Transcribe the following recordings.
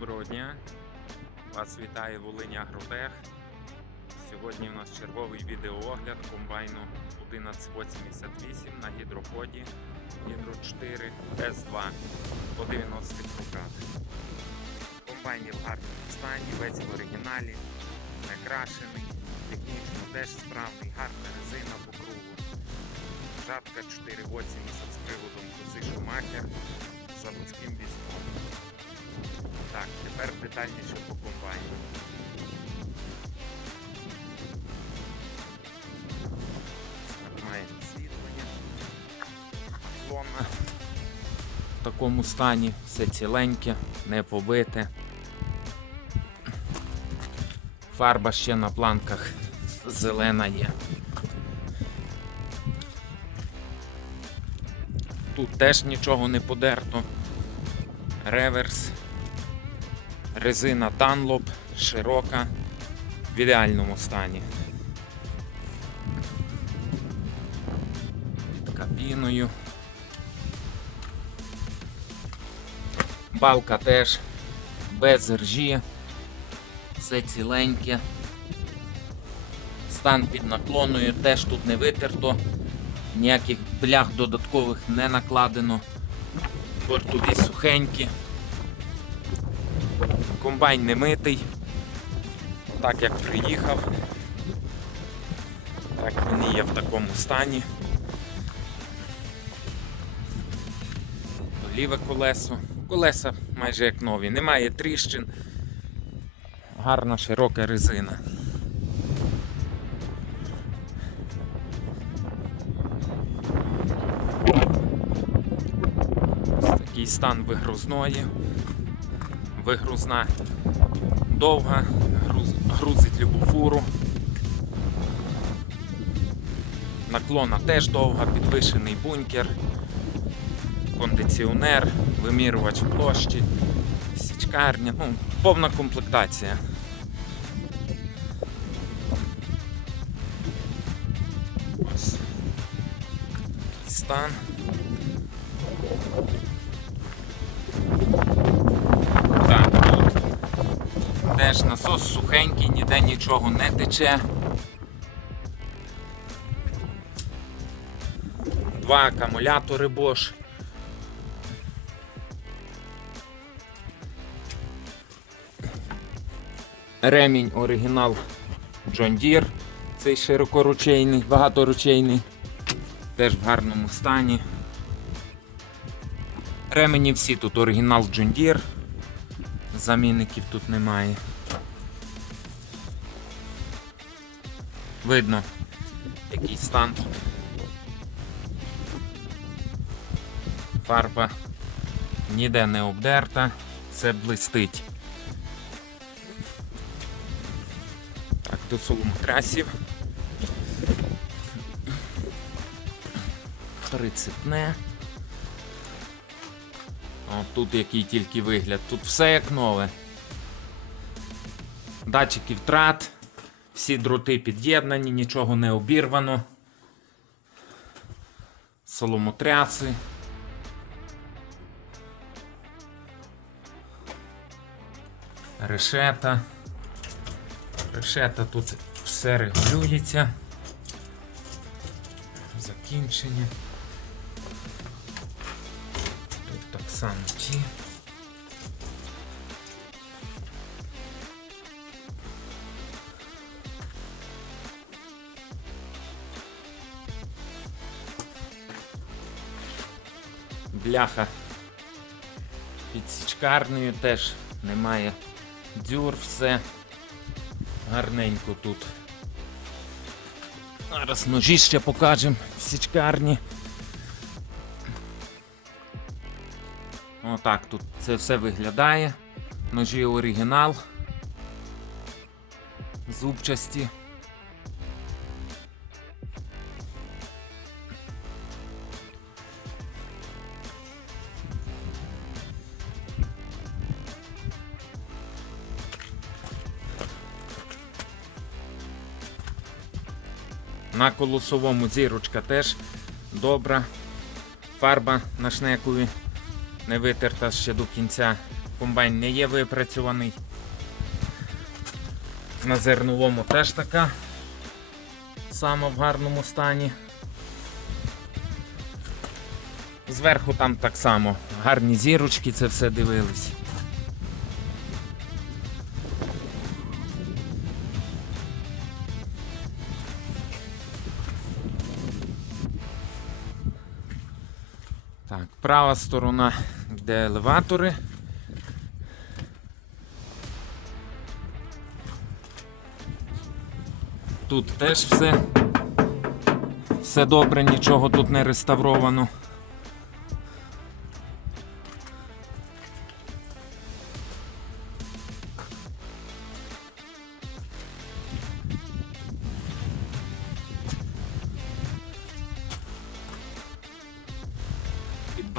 Доброго дня! Вас вітає Волинь Агротех. Сьогодні у нас черговий відеоогляд комбайну 1188 на гідроході Гідро 4 S2 по 90 руках. Комбайн в гарному стані, весь в оригіналі, не крашений, технічно теж справний, гарна резина по кругу. Жатка 480 з приводом коси Шумахер заводським візком. Так, тепер детальніше по комбайну. Має освітлення. Лона. В такому стані все ціленьке, не побите. Фарба ще на планках зелена є. Тут теж нічого не подерто. Реверс. Резина Dunlop широка, в ідеальному стані. Кабіною. Балка теж без ржі, все ціленьке. Стан під наклоною теж тут не витерто, ніяких блях додаткових не накладено. Бортові сухенькі. Комбайн не митий. Так як приїхав. Так він і є в такому стані. Ліве колесо. Колеса майже як нові. Немає тріщин. Гарна широка резина. Ось Такий стан вигрузної. Вигрузна довга, груз, грузить любу фуру. Наклона теж довга, підвищений бункер, кондиціонер, вимірювач площі, січкарня, ну, повна комплектація. Ось стан. Теж насос сухенький, ніде нічого не тече. Два акумулятори Bosch. Ремінь оригінал John Deere, цей широкоручейний, багаторучейний, теж в гарному стані. Ремені всі тут оригінал John Deere. Замінників тут немає. Видно, який стан. Фарба ніде не обдерта, все блистить. Так, до соломотрасів. Прицепне. О, тут який тільки вигляд. Тут все як нове. Датчики втрат, всі дроти під'єднані, нічого не обірвано. Соломотряси. Решета. Решета тут все регулюється. Закінчення. Тут так само ті. Бляха під січкарнею теж немає дюр, все гарненько тут. Зараз ножі ще покажемо в січкарні. Отак тут це все виглядає. Ножі оригінал. Зубчасті. На колосовому зірочка теж добра. Фарба на шнекові не витерта ще до кінця. комбайн не є випрацьований. На зерновому теж така сама в гарному стані. Зверху там так само. Гарні зірочки, це все дивились. Так, права сторона, де елеватори. Тут теж все, все добре, нічого тут не реставровано.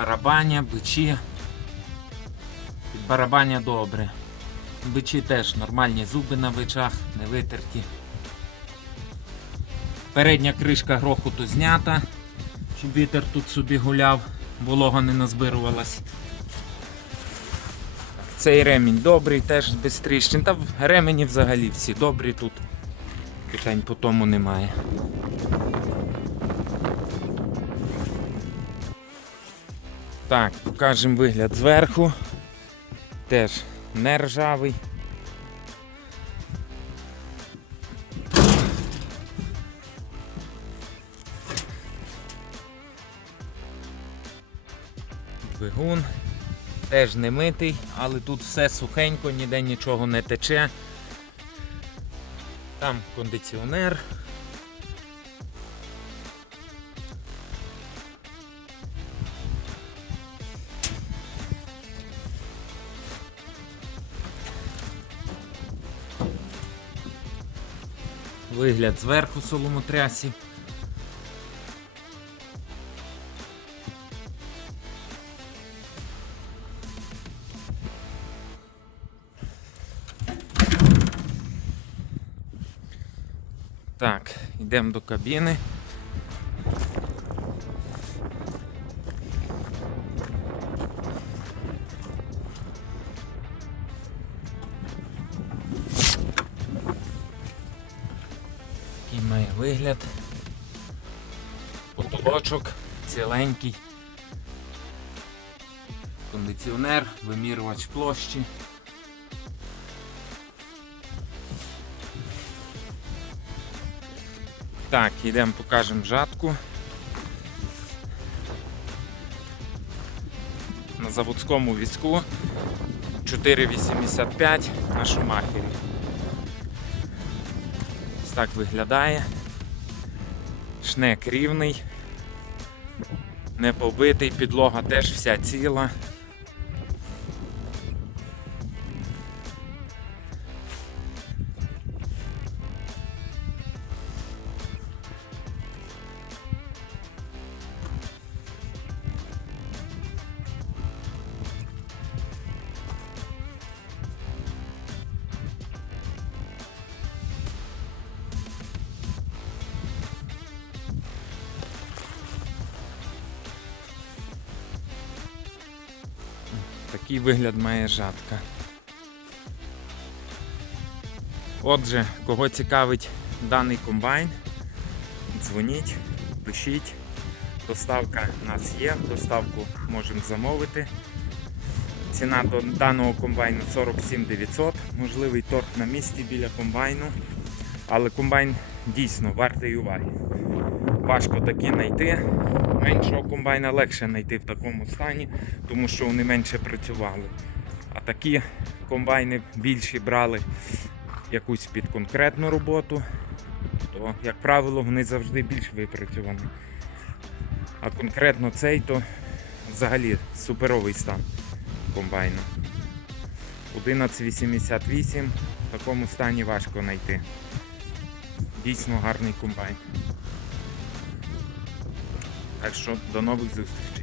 Барабаня, бичі. Барабаня добре. Бичі теж нормальні зуби на бичах, не витерті. Передня кришка грохоту знята, щоб вітер тут собі гуляв, волога не назбирувалась. Цей ремінь добрий, теж без тріщин. Та ремені взагалі всі добрі тут. Питань по тому немає. Так, покажемо вигляд зверху. Теж не ржавий. Двигун. Теж не митий, але тут все сухенько, ніде нічого не тече. Там кондиціонер. Вигляд зверху соломотрясі. Так, йдемо до кабіни. Має вигляд. Потолочок ціленький. Кондиціонер, вимірювач площі. Так, йдемо покажемо жатку. На заводському візку 4,85 на шумахері. Ось так виглядає. Шнек рівний, не побитий, підлога теж вся ціла. Такий вигляд має жатка. Отже, кого цікавить даний комбайн, дзвоніть, пишіть. Доставка у нас є, доставку можемо замовити. Ціна до даного комбайну 47 900, можливий торг на місці біля комбайну. Але комбайн дійсно вартий уваги. Важко такі знайти. Меншого комбайна легше знайти в такому стані, тому що вони менше працювали. А такі комбайни більші брали якусь під конкретну роботу, то, як правило, вони завжди більш випрацьовані. А конкретно цей то взагалі суперовий стан комбайну. 1188 в такому стані важко знайти. Дійсно гарний комбайн. Так що до нових зустрічей.